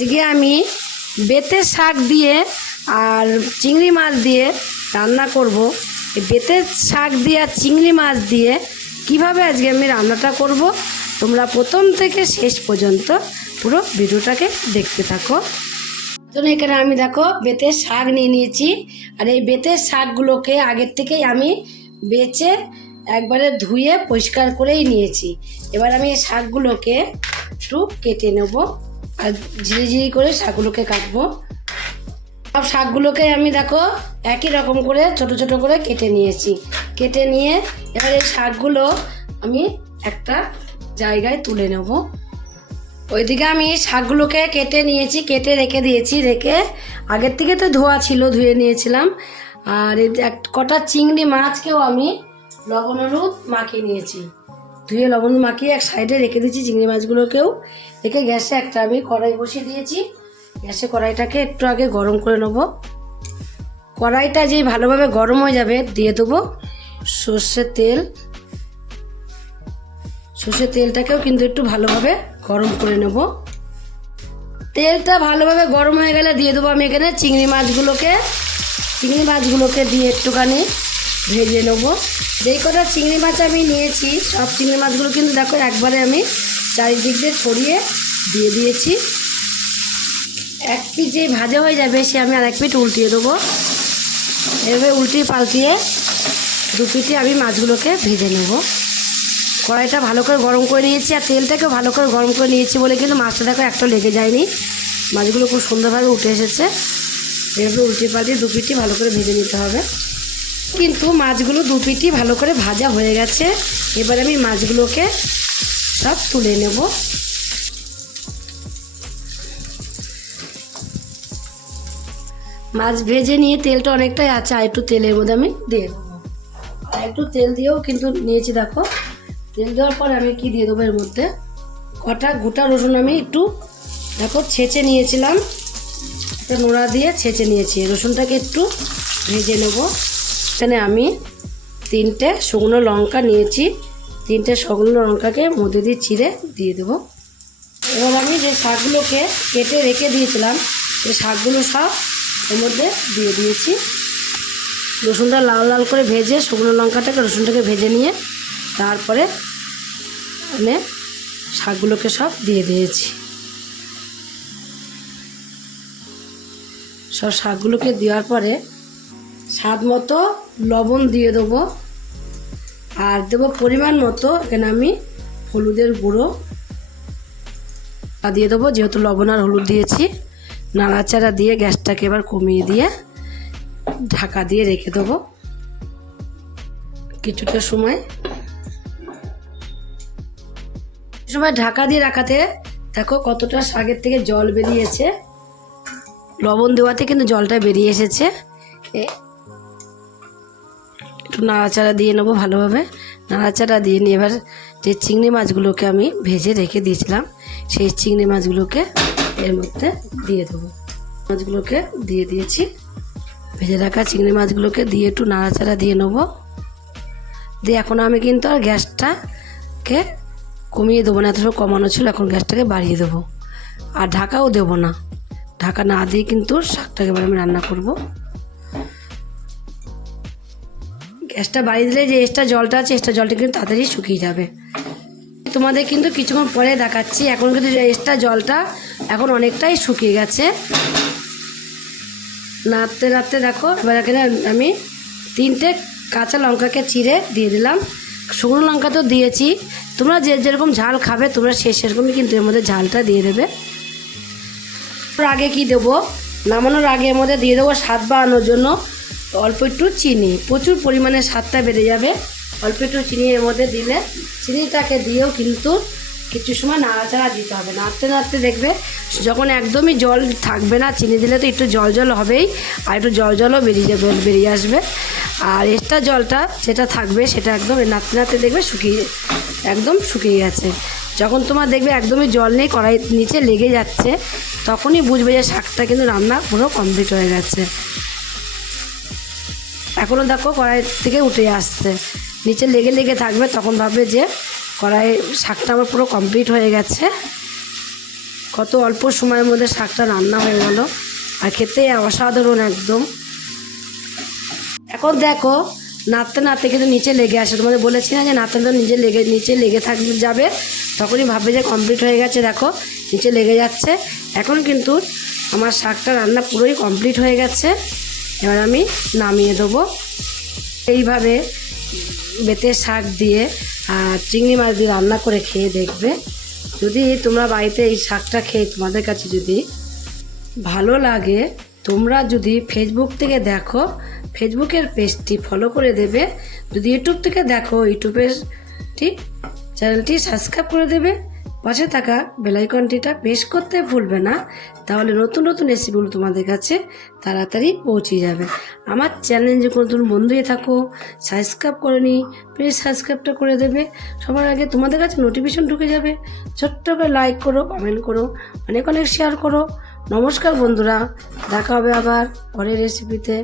আজকে আমি বেতের শাক দিয়ে আর চিংড়ি মাছ দিয়ে রান্না করব। এই বেতের শাক দিয়ে আর চিংড়ি মাছ দিয়ে কিভাবে আজকে আমি রান্নাটা করব, তোমরা প্রথম থেকে শেষ পর্যন্ত পুরো ভিডিওটাকে দেখতে থাকো। এখানে আমি দেখো বেতের শাক নিয়ে নিয়েছি, আর এই বেতের শাকগুলোকে আগের থেকেই আমি বেছে একবারে ধুয়ে পরিষ্কার করেই নিয়েছি। এবার আমি এই শাকগুলোকে একটু কেটে নেব, আর ঝিরি করে শাকগুলোকে কাটবো। সব শাকগুলোকে আমি দেখো একই রকম করে ছোট ছোট করে কেটে নিয়েছি। কেটে নিয়ে এবার এই শাকগুলো আমি একটা জায়গায় তুলে নেব। ওইদিকে আমি শাকগুলোকে কেটে নিয়েছি, কেটে রেখে দিয়েছি। রেখে আগের থেকে তো ধোয়া ছিল, ধুয়ে নিয়েছিলাম। আর এক কটা চিংড়ি মাছকেও আমি লবণ হলুদ মাখিয়ে নিয়েছি, ধুয়ে লবণ মাখিয়ে এক সাইডে রেখে দিয়েছি। চিংড়ি মাছগুলোকেও রেখে গ্যাসে একটা আমি কড়াই বসিয়ে দিয়েছি। গ্যাসে কড়াইটাকে একটু আগে গরম করে নেব। কড়াইটা যেই ভালোভাবে গরম হয়ে যাবে দিয়ে দেবো সর্ষের তেল। সর্ষের তেলটাকেও কিন্তু একটু ভালোভাবে গরম করে নেব। তেলটা ভালোভাবে গরম হয়ে গেলে দিয়ে দেবো আমি এখানে চিংড়ি মাছগুলোকে দিয়ে একটুখানি ভেজে নেব। যেই কটা চিংড়ি মাছ আমি নিয়েছি সব চিংড়ি মাছগুলো কিন্তু দেখো একবারে আমি চারিদিক দিয়ে ছড়িয়ে দিয়ে দিয়েছি। এক পিঠ যেই ভাজা হয়ে যাবে সে আমি আর এক পিঠ উল্টিয়ে দেবো। এভাবে উল্টিয়ে পাল্টিয়ে দু পিঠে আমি মাছগুলোকে ভেজে নেব। কড়াইটা ভালো করে গরম করে নিয়েছি, আর তেলটাকেও ভালো করে গরম করে নিয়েছি বলে কিন্তু মাছটা দেখো একটা লেগে যায়নি। মাছগুলো খুব সুন্দরভাবে উঠে এসেছে। এভাবে উল্টিয়ে পাল্টিয়ে দু পিঠই ভালো করে ভেজে নিতে হবে। কিন্তু মাছগুলো দু পিঠই ভালো করে ভাজা হয়ে গেছে। এবার আমি মাছগুলোকে সব তুলে নেব। মাছ ভেজে নিয়ে তেলটা অনেকটাই আছে, আর একটু তেলের মধ্যে আমি দিয়ে দেবো। আর একটু তেল দিয়েও কিন্তু নিয়েছি দেখো। তেল দেওয়ার পর আমি কি দিয়ে দেবো এর মধ্যে কটা গোটা রসুন আমি একটু দেখো ছেঁচে নিয়েছিলাম, একটা নোড়া দিয়ে ছেঁচে নিয়েছি। রসুনটাকে একটু ভেজে নেব। এখানে আমি 3টে শুকনো লঙ্কা নিয়েছি, 3টে শুকনো লঙ্কাকে মধ্যে দিয়ে চিড়ে দিয়ে দেবো। এবার আমি যে শাকগুলোকে কেটে রেখে দিয়েছিলাম সেই শাকগুলো সব এর মধ্যে দিয়ে দিয়েছি। রসুনটা লাল লাল করে ভেজে শুকনো লঙ্কাটাকে রসুনটাকে ভেজে নিয়ে তারপরে আমি শাকগুলোকে সব দিয়ে দিয়েছি। সব শাকগুলোকে দেওয়ার পরে স্বাদ মতো লবণ দিয়ে দেবো, আর দেবো পরিমাণ মতো এখানে আমি হলুদের গুঁড়ো দিয়ে দেবো। যেহেতু লবণ আর হলুদ দিয়েছি, নাড়াচাড়া দিয়ে গ্যাসটাকে এবার কমিয়ে দিয়ে ঢাকা দিয়ে রেখে দেবো কিছুটা সময়। ঢাকা দিয়ে রাখাতে দেখো কতটা শাকের থেকে জল বেরিয়েছে। লবণ দেওয়াতে কিন্তু জলটা বেরিয়ে এসেছে। একটু নাড়াচাড়া দিয়ে নেবো ভালোভাবে। নাড়াচাড়া দিয়ে নিয়ে এবার যে চিংড়ি মাছগুলোকে আমি ভেজে রেখে দিয়েছিলাম সেই চিংড়ি মাছগুলোকে এর মধ্যে দিয়ে দেবো। মাছগুলোকে দিয়ে দিয়েছি। ভেজে রাখা চিংড়ি মাছগুলোকে দিয়ে একটু নাড়াচাড়া দিয়ে নেবো। দিয়ে এখন আমি কিন্তু আর গ্যাসটাকে কমিয়ে দেবো না, এত সময় কমানো ছিল, এখন গ্যাসটাকে বাড়িয়ে দেবো। আর ঢাকাও দেবো না, ঢাকা না দিয়ে কিন্তু শাকটাকে এবার আমি রান্না করব। গ্যাসটা বাড়িয়ে দিলে যে এক্সট্রা জলটা আছে এক্সট্রা জলটা কিন্তু তাড়াতাড়ি শুকিয়ে যাবে। তোমাদের কিন্তু কিছুক্ষণ পরে দেখাচ্ছি। এখন কিন্তু এক্সট্রা জলটা এখন অনেকটাই শুকিয়ে গেছে। নাড়তে নাড়তে দেখো এবার এখানে আমি 3টে কাঁচা লঙ্কাকে চিড়ে দিয়ে দিলাম। শুকনো লঙ্কা তো দিয়েছি, তোমরা যে যেরকম ঝাল খাবে তোমরা সেরকমই কিন্তু এর মধ্যে ঝালটা দিয়ে দেবে। আগে কি দেবো, নামানোর আগে এর মধ্যে দিয়ে দেবো স্বাদ বাড়ানোর জন্য অল্প একটু চিনি। প্রচুর পরিমাণে স্বাদটা বেড়ে যাবে অল্প একটু চিনি এর মধ্যে দিলে। চিনিটাকে দিয়েও কিন্তু কিছু সময় নাড়াচাড়া দিতে হবে। নাড়তে নাড়তে দেখবে যখন একদমই জল থাকবে না, চিনি দিলে তো একটু জল জল হবেই, আর একটু জল জলও বেরিয়ে আসবে। আর এক্সট্রা জলটা যেটা থাকবে সেটা একদম নাড়তে নাড়তে দেখবে একদম শুকিয়ে গেছে। যখন তোমার দেখবে একদমই জল নেই, কড়াইয়ের নিচে লেগে যাচ্ছে, তখনই বুঝবে যে শাকটা কিন্তু রান্না পুরো কমপ্লিট হয়ে গেছে। এখনও দেখো কড়াই থেকে উঠে আসছে, নিচে লেগে লেগে থাকবে, তখন ভাববে যে কড়াই শাকটা আমার পুরো কমপ্লিট হয়ে গেছে। কত অল্প সময়ের মধ্যে শাকটা রান্না হয়ে গেল, আর খেতে অসাধারণ একদম। এখন দেখো নাড়তে নাড়তে কিন্তু নিচে লেগে আসে, তোমাদের বলেছি না যে নাড়তে নাড়তে নিচে লেগে থাকবে যাবে, তখনই ভাববে যে কমপ্লিট হয়ে গেছে। দেখো নিচে লেগে যাচ্ছে। এখন কিন্তু আমার শাকটা রান্না পুরোই কমপ্লিট হয়ে গেছে। এবার আমি নামিয়ে দেবো। এইভাবে বেতের শাক দিয়ে আর চিংড়ি মাছ দিয়ে রান্না করে খেয়ে দেখবে। যদি তোমরা বাড়িতে এই শাকটা খেয়ে তোমাদের কাছে যদি ভালো লাগে, তোমরা যদি ফেসবুক থেকে দেখো ফেসবুকের পেজটি ফলো করে দেবে, যদি ইউটিউব থেকে দেখো ইউটিউবের চ্যানেলটি সাবস্ক্রাইব করে দেবে, পাশে থাকা বেল আইকনটিটা প্রেস করতে ভুলবে না, তাহলে নতুন নতুন রেসিপিগুলো তোমাদের কাছে তাড়াতাড়ি পৌঁছে যাবে। আমার চ্যানেল যে কোনো নতুন বন্ধু হয়ে থাকো, সাবস্ক্রাইব করেনি, প্লিজ সাবস্ক্রাইবটা করে দেবে, সবার আগে তোমাদের কাছে নোটিফিকেশন ঢুকে যাবে। ছোট্ট করে লাইক করো, কমেন্ট করো, অনেক অনেক শেয়ার করো। নমস্কার বন্ধুরা, দেখা হবে আবার পরের রেসিপিতে।